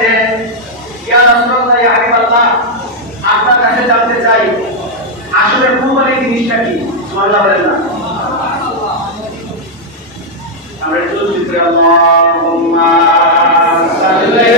যে ইয়া রাসূলুল্লাহ ইয়া হাবিবাল্লাহ আপনার কাছে জানতে চাই আসলে কুরবানি জিনিসটা কি? সুবহানাল্লাহ বলেন না। আমরা একটু জিকির আল্লাহুম্মা সাল্লি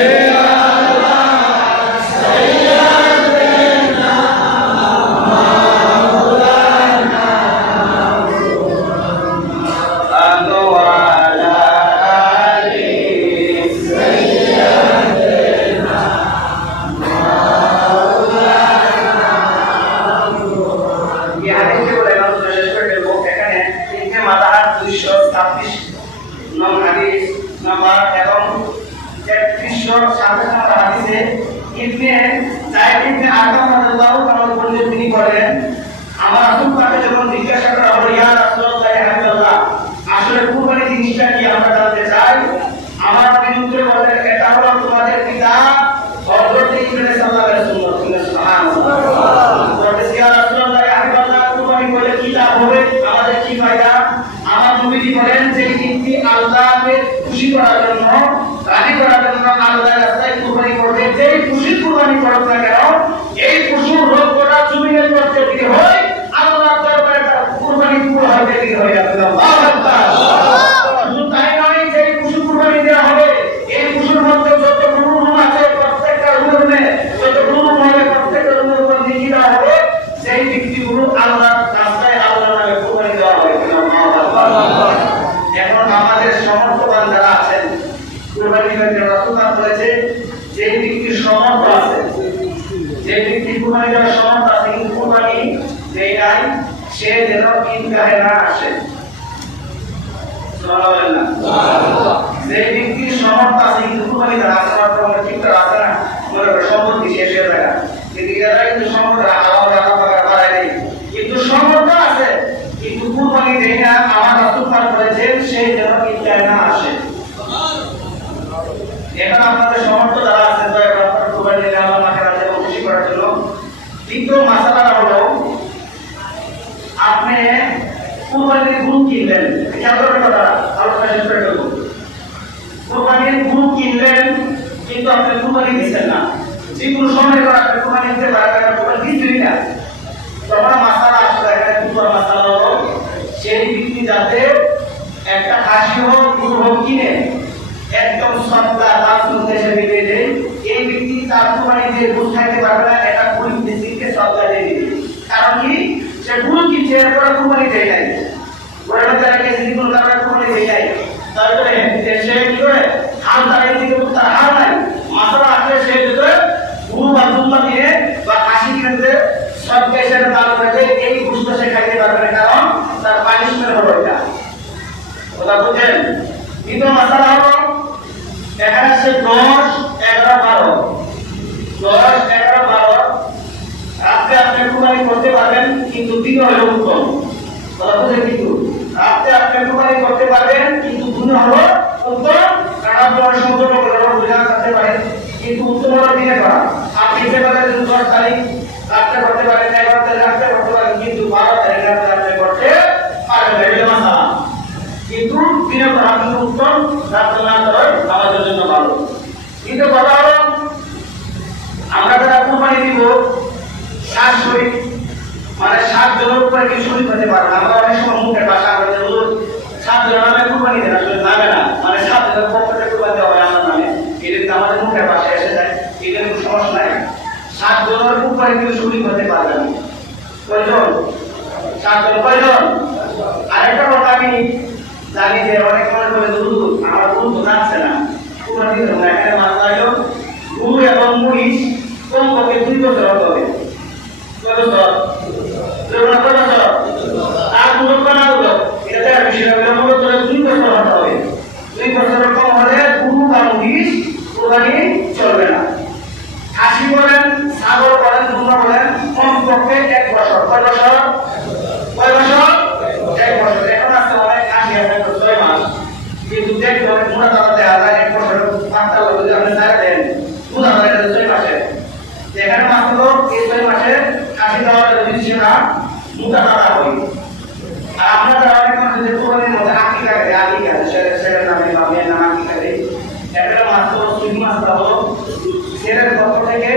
থেকে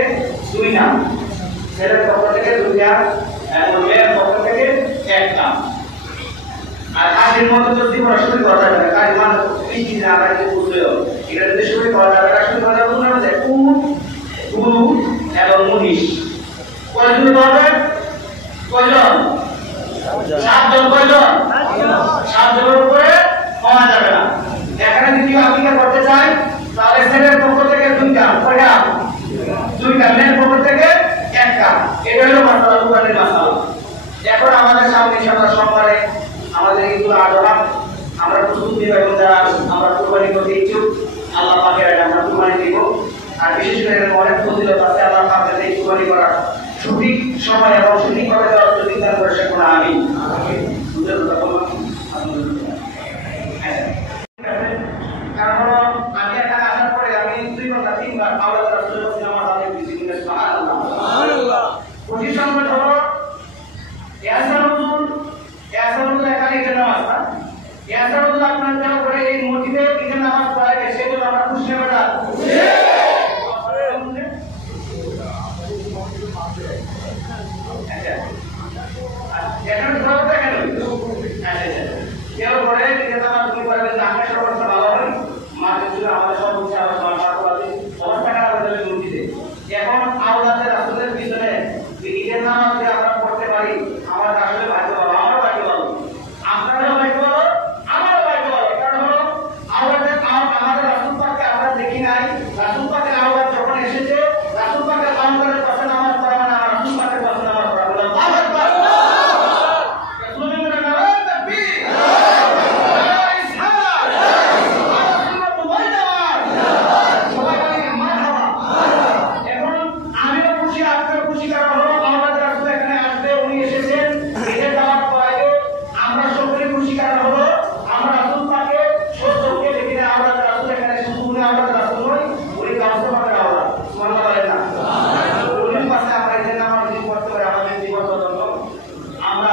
2 নাম, ছেলের পক্ষ থেকে 2টা এবং মেয়ের পক্ষ থেকে 1টা। আর কাজের মতো তো সরাসরি করা যাবে না, কাজ মানে এই যে আমরা যে বুঝলো এটা যদি শুরু করা যাবে না, শুরু করা যাবে না যে গুরু এবং মনীষ কয়জন পাবে? কয়জন? 7 জন। কয়জন? 7 জনের উপরে পাওয়া যাবে না। এখানে যদি আকিকা করতে চাই তাহলে ছেলের পক্ষ থেকে 2টা, কয়টা? 2টা, মেয়ের পক্ষ থেকে 1টা। এটা হলো মাসালা, কুরবানির মাসালা। এখন আমাদের সামনে ইনশাআল্লাহ সোমবারে আমাদের ঈদুল আযহা, আমরা প্রস্তুতি এবং যারা আমরা কুরবানি করতে ইচ্ছুক আল্লাহ পাকের আমরা কুরবানি দিব। আর বিশেষ করে অনেক ফজিলত আছে আল্লাহ পাকের এই কুরবানি করার সঠিক সময় এবং সঠিকভাবে দেওয়ার তৌফিক দান করে সেটা আমিন। কারণ আমি এখানে আসার পরে আমি 2 ঘন্টা 3 বার আওয়াজ রাসূলের নামাজ আদায় করেছি, সুবহানাল্লাহ সুবহানাল্লাহ। কোটি সংকট হলো ইয়াসারুল এখানে ঈদের নামাজ না, ইয়াসারুল আপনার দেওয়া করে এই মসজিদে ঈদের নামাজ পড়ায় সেই জন্য আমরা খুশি হয়ে যাই। এখানে সব দেখেন কেউ করে ঈদের নামাজ তুমি পড়াবেন না, আকাশ অবস্থা ভালো হয় মাঝে ছিল আমাদের সব হচ্ছে আবার অবস্থা খারাপ হয়ে যাবে মসজিদে। এখন আওলাদের রাসূলের পিছনে ঈদের নামাজ যদি আমরা পড়তে পারি আমার আসলে ভাগ্য ভালো, আমারও ভাগ্য ভালো, আপনারও ভাগ্য ভালো, আমারও ভাগ্য ভালো। কারণ হলো আমাদের রাসূল পাককে আমরা দেখি নাই, রাসূল পাকের আওলাদ যখন এসেছে রাসূল পাকের কাউন্টারের পাশে নামাজ পড়া মানে আমার রাসূল পাকের পাশে নামাজ পড়া। বলে আল্লাহু আকবার, রাসূলের নামে নারায়ে তাকবীর, নারায়ে ইসহাক, সুন্নাতুল মুজাওয়ার, সবাই বলি মারহাবা। এখন আমিও খুশি, আপনিও খুশি। কারণ হলো আমাদের রাসূল এখানে আসবে, উনি এসেছেন ঈদের দাওয়াত করাইতে, আমরা সকলে খুশি। কারণ হলো আমরা রাসূল পাকে সত্যকে দেখি না, আমরা রাসূল এখানে শুধু উনি আমরা রাসূল নই, উনি কাউকে পাকের আওলাদ, সুবহানাল্লাহ বলেন না। উনি পাশে আমরা ঈদের নামাজ পড়তে পারি আমাদের জীবন বদল। আমরা